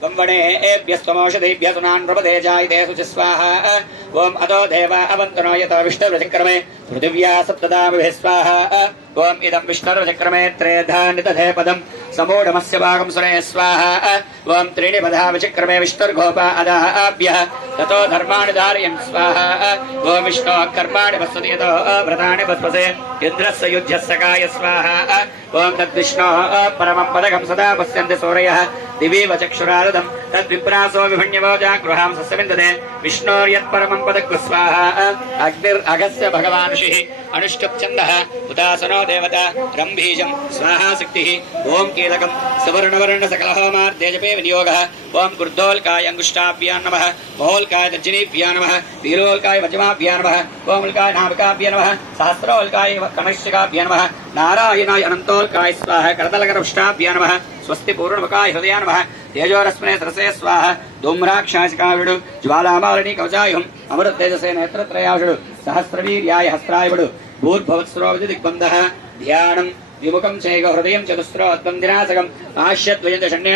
ब्रह्मणेभ्यस्त्वमौषधेभ्यः सुनान्प्रपदे जायते शुचिस्वाहा ओम अतो देवा अवन्तनो यतो विष्णुर्वचक्रमे पृथिव्या सप्तदामिभिः स्वाहा ओम इदं विष्णुर्वचक्रमे त्रेधा निदधे पदं समूढमस्य भागं सुने स्वाहा ओम त्रीणि पदा विचक्रमे विष्णुर्गोपा अदाभ्यः ततो धर्माणि धारयन् स्वाहा ओम विष्णोः कर्माणि पश्यति यतो व्रतानि पश्यसे इन्द्रस्य युज्यस्य काय स्वाहा ओम तद्विष्णोः परमं पदकं सदा पश्यन्ति सूरयः दिवि वचक्षुरादं तद्विप्रासो विभण्यवो जागृहां सस्यविन्दते विष्णोर्यत्परमं पदक् स्वाहा अग्निरगस्य भगवान् ऋषिः अनुष्टुप्छन्दः उदासनो देवता रम्भीजं स्वाहा शक्तिः ओम कीलकं सुवर्णवर्णसकलहोमार्थे जपे विनियोगः ओम कुर्दोल्काय अंगुष्ठाभ्यां नमः महोल्काय दक्षिणेभ्यां नमः वीरोल्काय वज्माभ्यां नमः ओमुल्काय नाभिकाभ्यां नमः सहस्रोल्काय कणशिकाभ्यां नमः नारायणाय अनन्तोल्काय स्वाहा करतलकरपुष्टाभ्यां नमः स्वस्ति पूर्णमुखाय हृदयाय नमः तेजोरश्मिने सरसे स्वाहा धूम्राक्षासिकाविडु ज्वालामालिनी कवचायुं अमृत तेजसे नेत्रत्रयाविडु सहस्रवीर्याय हस्त्रायविडु भूर्भवत्स्रोविधि दिग्बन्धः ध्यानं विमुखं चैव हृदयं चतुस्रो अद्वन्द्विनाशकम् आश्यद्वयं च षण्णे